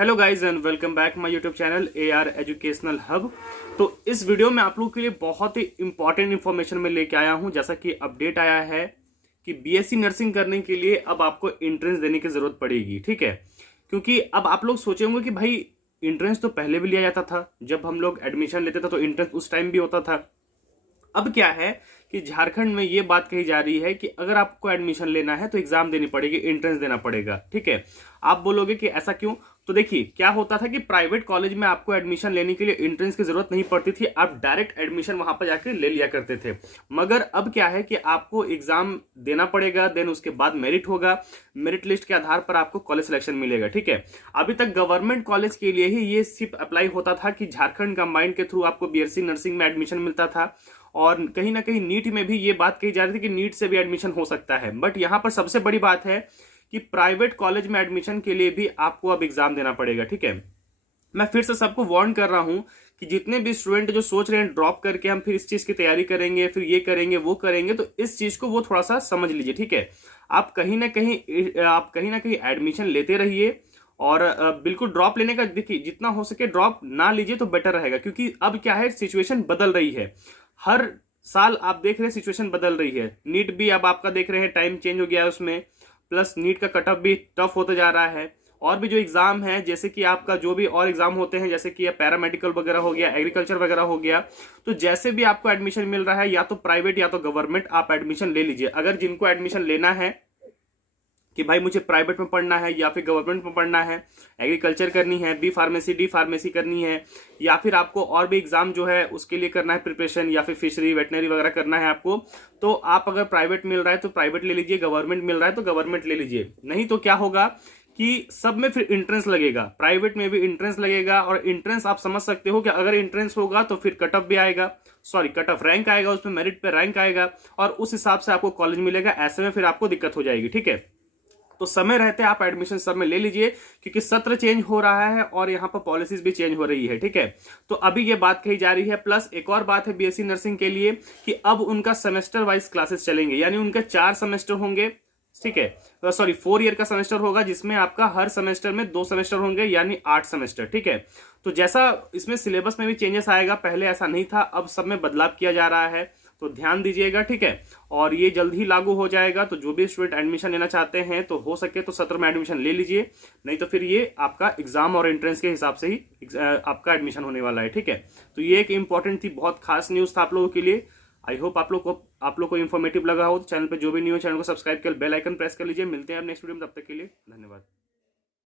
Hello guys and welcome back my YouTube channel AR educational hub. तो इस video में आप लोगों के लिए बहुत ही इंपॉर्टेंट इन्फॉर्मेशन में लेके आया हूं। जैसा कि अपडेट आया है कि BSc नर्सिंग करने के लिए अब आपको एंट्रेंस देने की जरूरत पड़ेगी, ठीक है। क्योंकि अब आप लोग सोचे होंगे कि भाई एंट्रेंस तो पहले भी लिया जाता था, जब हम लोग एडमिशन लेते थे तो एंट्रेंस उस टाइम भी होता था। अब क्या है कि झारखंड में ये बात कही जा रही है कि अगर आपको एडमिशन लेना है तो एग्जाम देनी पड़ेगी, एंट्रेंस देना पड़ेगा, ठीक है। आप बोलोगे कि ऐसा क्यों? तो देखिए क्या होता था कि प्राइवेट कॉलेज में आपको एडमिशन लेने के लिए एंट्रेंस की जरूरत नहीं पड़ती थी, आप डायरेक्ट एडमिशन वहां पर जाकर ले लिया करते थे। मगर अब क्या है कि आपको एग्जाम देना पड़ेगा, देन उसके बाद मेरिट होगा, मेरिट लिस्ट के आधार पर आपको कॉलेज सिलेक्शन मिलेगा, ठीक है। अभी तक गवर्नमेंट कॉलेज के लिए ही ये सिर्फ अप्लाई होता था कि झारखंड कंबाइंड के थ्रू आपको BSc नर्सिंग में एडमिशन मिलता था। और कहीं ना कहीं नीट में भी ये बात कही जा रही थी कि नीट से भी एडमिशन हो सकता है। बट यहां पर सबसे बड़ी बात है कि प्राइवेट कॉलेज में एडमिशन के लिए भी आपको अब एग्जाम देना पड़ेगा, ठीक है। मैं फिर से सबको वार्न कर रहा हूं कि जितने भी स्टूडेंट जो सोच रहे हैं ड्रॉप करके हम फिर इस चीज की तैयारी करेंगे, फिर ये करेंगे वो करेंगे, तो इस चीज को वो थोड़ा सा समझ लीजिए, ठीक है। आप कहीं ना कहीं एडमिशन लेते रहिए और बिल्कुल ड्रॉप लेने का देखिए, जितना हो सके ड्रॉप ना लीजिए तो बेटर रहेगा। क्योंकि अब क्या है, सिचुएशन बदल रही है, हर साल आप देख रहे हैं सिचुएशन बदल रही है। नीट भी अब आपका देख रहे हैं टाइम चेंज हो गया है उसमें, प्लस नीट का कट ऑफ भी टफ होता जा रहा है। और भी जो एग्जाम है, जैसे कि आपका जो भी और एग्जाम होते हैं, जैसे कि पैरामेडिकल वगैरह हो गया, एग्रीकल्चर वगैरह हो गया, तो जैसे भी आपको एडमिशन मिल रहा है या तो प्राइवेट या तो गवर्नमेंट, आप एडमिशन ले लीजिए। अगर जिनको एडमिशन लेना है कि भाई मुझे प्राइवेट में पढ़ना है या फिर गवर्नमेंट में पढ़ना है, एग्रीकल्चर करनी है, B फार्मेसी D फार्मेसी करनी है, या फिर आपको और भी एग्जाम जो है उसके लिए करना है प्रिपरेशन, या फिर फिशरी वेटनरी वगैरह करना है आपको, तो आप अगर प्राइवेट मिल रहा है तो प्राइवेट ले लीजिए, गवर्नमेंट मिल रहा है तो गवर्नमेंट ले लीजिए। नहीं तो क्या होगा कि सब में फिर एंट्रेंस लगेगा, प्राइवेट में भी एंट्रेंस लगेगा। और एंट्रेंस आप समझ सकते हो कि अगर एंट्रेंस होगा तो फिर कट ऑफ भी आएगा, सॉरी कट ऑफ रैंक आएगा, उसमें मेरिट पे रैंक आएगा और उस हिसाब से आपको कॉलेज मिलेगा। ऐसे में फिर आपको दिक्कत हो जाएगी, ठीक है। तो समय रहते आप एडमिशन सब में ले लीजिए, क्योंकि सत्र चेंज हो रहा है और यहाँ पर पॉलिसीज भी चेंज हो रही है, ठीक है। तो अभी ये बात कही जा रही है। प्लस एक और बात है BSc नर्सिंग के लिए कि अब उनका सेमेस्टर वाइज क्लासेस चलेंगे, यानी उनके 4 सेमेस्टर होंगे, ठीक है। सॉरी 4 ईयर का सेमेस्टर होगा, जिसमें आपका हर सेमेस्टर में 2 सेमेस्टर होंगे, यानी 8 सेमेस्टर, ठीक है। तो जैसा इसमें सिलेबस में भी चेंजेस आएगा, पहले ऐसा नहीं था, अब सब में बदलाव किया जा रहा है, तो ध्यान दीजिएगा, ठीक है। और ये जल्द ही लागू हो जाएगा। तो जो भी स्टूडेंट एडमिशन लेना चाहते हैं तो हो सके तो सत्र में एडमिशन ले लीजिए, नहीं तो फिर ये आपका एग्जाम और एंट्रेंस के हिसाब से ही आपका एडमिशन होने वाला है, ठीक है। तो ये एक इंपॉर्टेंट थी, बहुत खास न्यूज था आप लोगों के लिए। आई होप आप लोग को इन्फॉर्मेटिव लगा हो। तो चैनल पे जो भी न्यू है चैनल को सब्सक्राइब कर बेल आइकन प्रेस कर लीजिए। मिलते हैं अब नेक्स्ट वीडियो में, तब तक के लिए धन्यवाद।